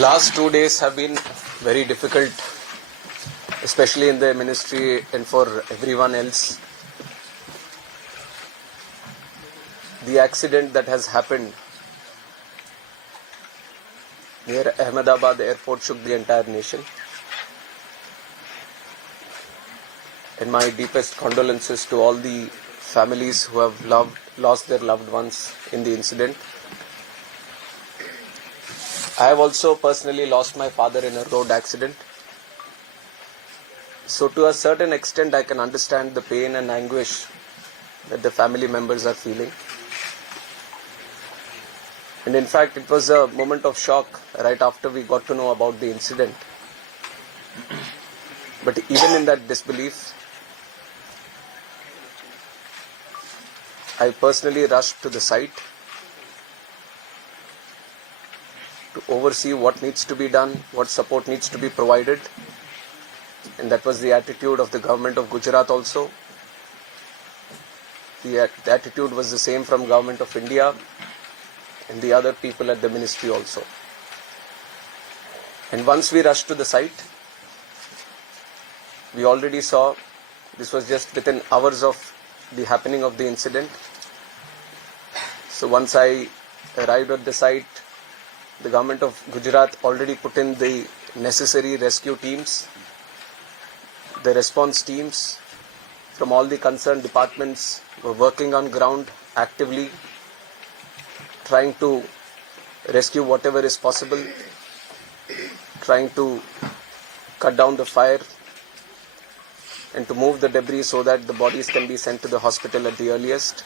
Last 2 days have been very difficult, especially in the ministry and for everyone else. The accident that has happened near Ahmedabad airport shook the entire nation. And my deepest condolences to all the families who have lost their loved ones in the incident. I have also personally lost my father in a road accident. So to a certain extent, I can understand the pain and anguish that the family members are feeling. And in fact, it was a moment of shock right after we got to know about the incident. But even in that disbelief, I personally rushed to the site to oversee what needs to be done, what support needs to be provided. And that was the attitude of the government of Gujarat also. The attitude was the same from government of India and the other people at the ministry also. And once we rushed to the site, we already saw, this was just within hours of the happening of the incident. So once I arrived at the site, the government of Gujarat already put in the necessary rescue teams. The response teams from all the concerned departments were working on ground actively, trying to rescue whatever is possible, trying to cut down the fire and to move the debris so that the bodies can be sent to the hospital at the earliest.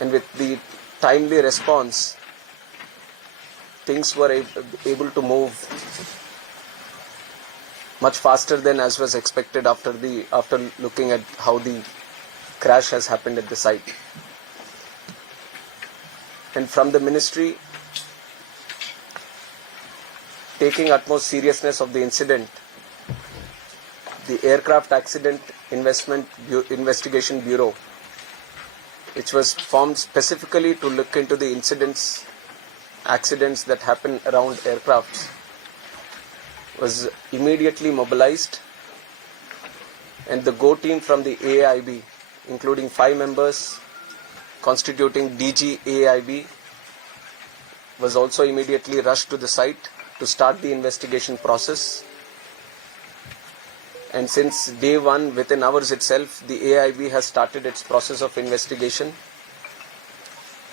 And with the timely response, things were able to move much faster than as was expected after looking at how the crash has happened at the site. And from the ministry, taking utmost seriousness of the incident, the Aircraft Accident Investigation Bureau, which was formed specifically to look into the accidents that happen around aircrafts, was immediately mobilized, and the GO team from the AIB, including 5 members constituting DG AIB, was also immediately rushed to the site to start the investigation process. And since day one, within hours itself, the AIB has started its process of investigation.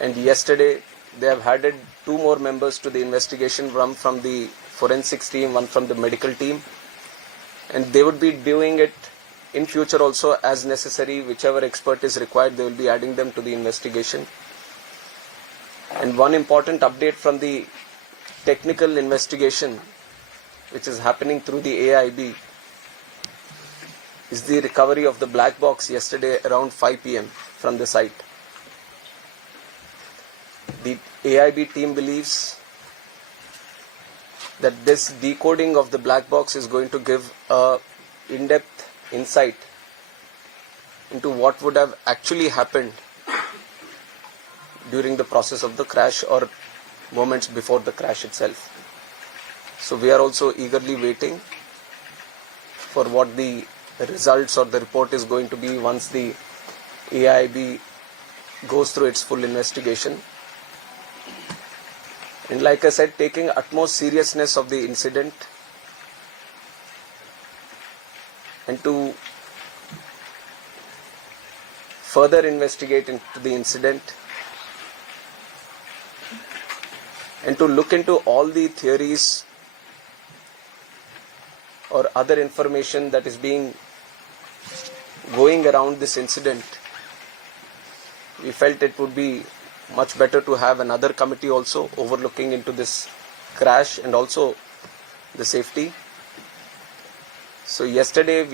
And yesterday, they have added 2 more members to the investigation, one from the forensics team, one from the medical team. And they would be doing it in future also as necessary. Whichever expert is required, they will be adding them to the investigation. And one important update from the technical investigation, which is happening through the AIB, is the recovery of the black box yesterday around 5 p.m. from the site. The AIB team believes that this decoding of the black box is going to give a in-depth insight into what would have actually happened during the process of the crash or moments before the crash itself. So we are also eagerly waiting for what the results or the report is going to be once the AIB goes through its full investigation. And like I said, taking utmost seriousness of the incident and to further investigate into the incident and to look into all the theories or other information that is going around this incident, we felt it would be much better to have another committee also overlooking into this crash and also the safety. So yesterday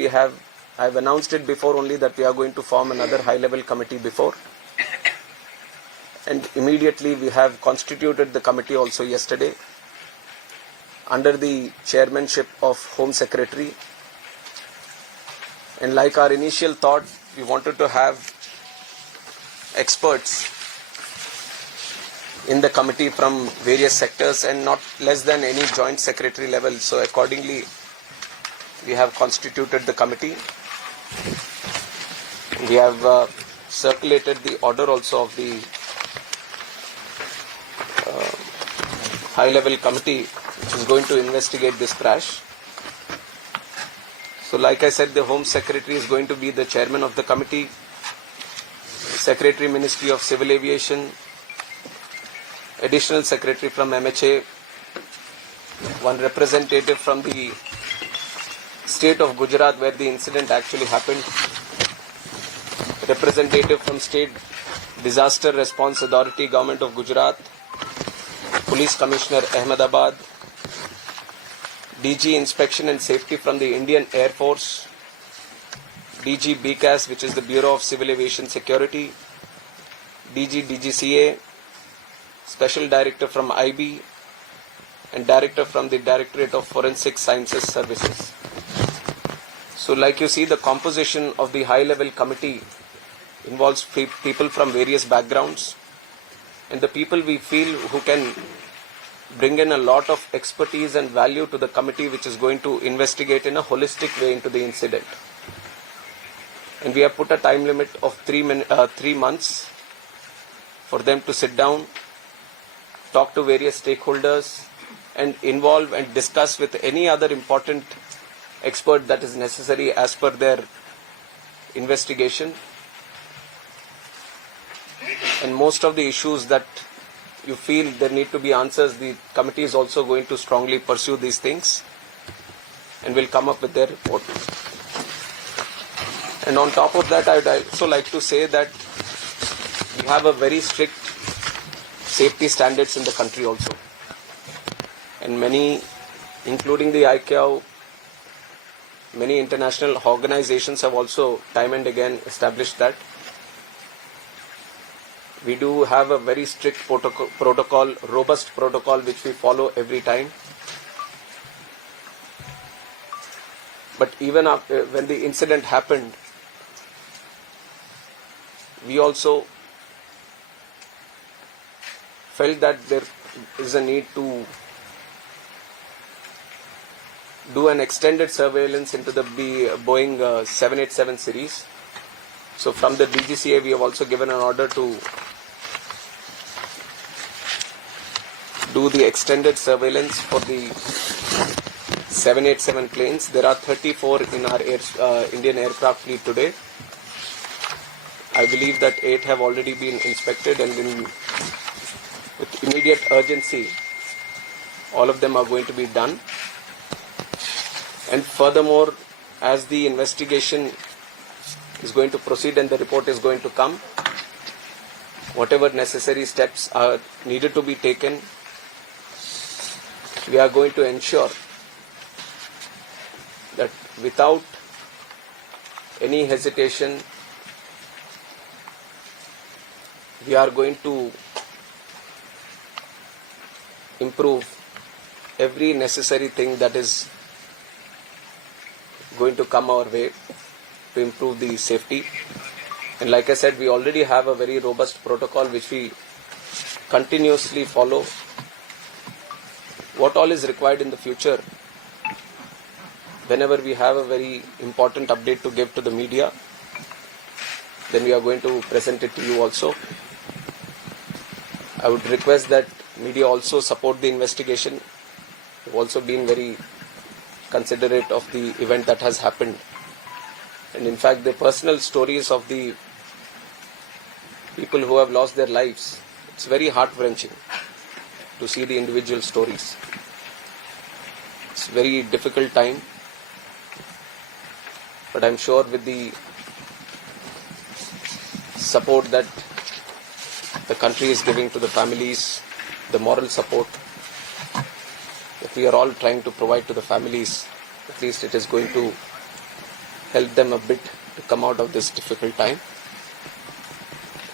I've announced it before only that we are going to form another high-level committee before. And immediately we have constituted the committee also yesterday under the chairmanship of Home Secretary. And like our initial thought, we wanted to have experts in the committee from various sectors and not less than any joint secretary level. So accordingly, we have constituted the committee. We have circulated the order also of the high-level committee which is going to investigate this crash. So like I said, the Home Secretary is going to be the chairman of the committee, Secretary Ministry of Civil Aviation, Additional Secretary from MHA, one representative from the state of Gujarat where the incident actually happened, representative from State Disaster Response Authority, Government of Gujarat, Police Commissioner Ahmedabad, DG Inspection and Safety from the Indian Air Force, DG BCAS, which is the Bureau of Civil Aviation Security, DG DGCA, Special Director from IB, and Director from the Directorate of Forensic Sciences Services. So like you see, the composition of the high-level committee involves people from various backgrounds, and the people we feel who can bring in a lot of expertise and value to the committee which is going to investigate in a holistic way into the incident. And we have put a time limit of 3 months for them to sit down, talk to various stakeholders, and involve and discuss with any other important expert that is necessary as per their investigation. And most of the issues that you feel there need to be answers, the committee is also going to strongly pursue these things and will come up with their report. And on top of that, I would also like to say that we have a very strict safety standards in the country also. And many, including the ICAO, many international organizations have also time and again established that. We do have a very strict protocol, robust protocol which we follow every time. But even after, when the incident happened, we also felt that there is a need to do an extended surveillance into the Boeing 787 series. So from the DGCA, we have also given an order to do the extended surveillance for the 787 planes. There are 34 in our Indian aircraft fleet today. I believe that 8 have already been inspected, and with immediate urgency, all of them are going to be done. And furthermore, as the investigation is going to proceed and the report is going to come, whatever necessary steps are needed to be taken, we are going to ensure that without any hesitation, we are going to improve every necessary thing that is going to come our way to improve the safety. And like I said, we already have a very robust protocol which we continuously follow. What all is required in the future, whenever we have a very important update to give to the media, then we are going to present it to you also. I would request that media also support the investigation. We've also been very considerate of the event that has happened. And in fact, the personal stories of the people who have lost their lives, it's very heart-wrenching to see the individual stories. It's a very difficult time, but I'm sure with the support that the country is giving to the families, the moral support that we are all trying to provide to the families, at least it is going to help them a bit to come out of this difficult time.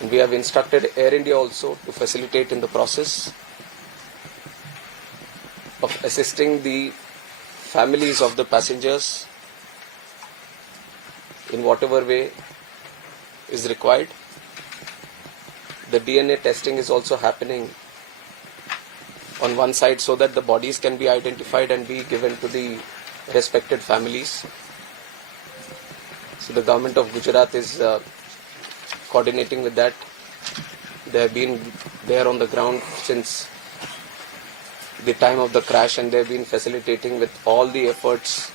And we have instructed Air India also to facilitate in the process of assisting the families of the passengers in whatever way is required. The DNA testing is also happening on one side so that the bodies can be identified and be given to the respected families. So the government of Gujarat is coordinating with that. They have been there on the ground since the time of the crash, and they have been facilitating with all the efforts,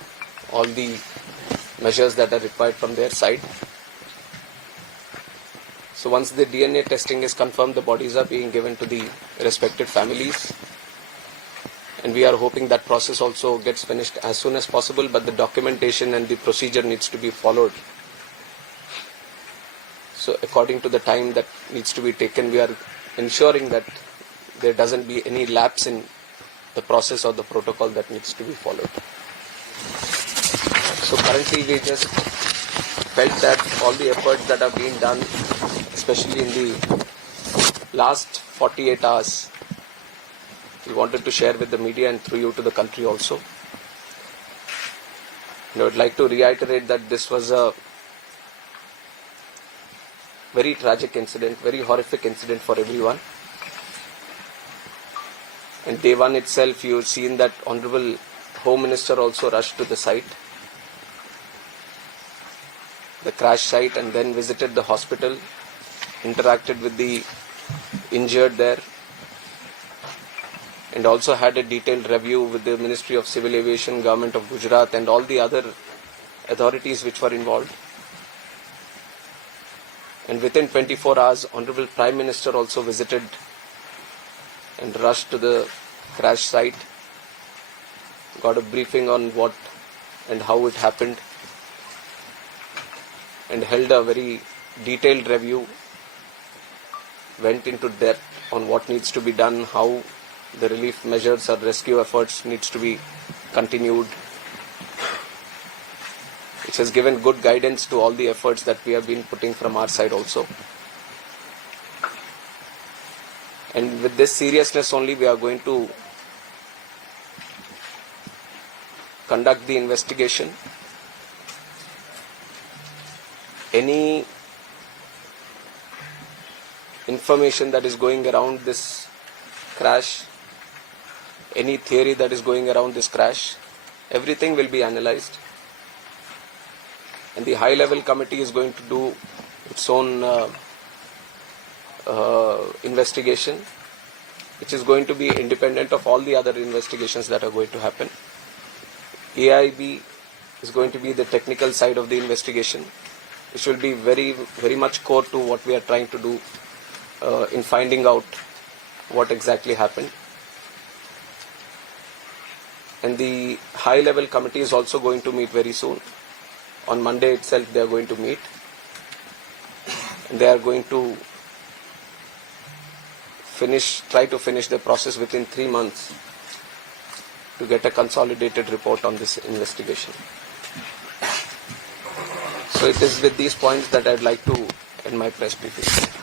all the measures that are required from their side. So once the DNA testing is confirmed, the bodies are being given to the respected families, and we are hoping that process also gets finished as soon as possible, but the documentation and the procedure needs to be followed. So according to the time that needs to be taken, we are ensuring that there doesn't be any lapse in the process or the protocol that needs to be followed. So currently we just felt that all the efforts that are being done, especially in the last 48 hours, we wanted to share with the media and through you to the country also. And I would like to reiterate that this was a very tragic incident, very horrific incident for everyone. And day one itself, you've seen that Honorable Home Minister also rushed to the site, the crash site, and then visited the hospital, interacted with the injured there, and also had a detailed review with the Ministry of Civil Aviation, Government of Gujarat, and all the other authorities which were involved. And within 24 hours, Honorable Prime Minister also visited and rushed to the crash site, got a briefing on what and how it happened, and held a very detailed review, went into depth on what needs to be done, how the relief measures or rescue efforts needs to be continued, which has given good guidance to all the efforts that we have been putting from our side also. And with this seriousness only, we are going to conduct the investigation. Any information that is going around this crash, any theory that is going around this crash, everything will be analyzed. And the high-level committee is going to do its own investigation, which is going to be independent of all the other investigations that are going to happen. AIB is going to be the technical side of the investigation, which will be very, very much core to what we are trying to do in finding out what exactly happened. And the high-level committee is also going to meet very soon. On Monday itself, they are going to meet, and they are going to try to finish the process within 3 months to get a consolidated report on this investigation. So it is with these points that I'd like to end my press briefing.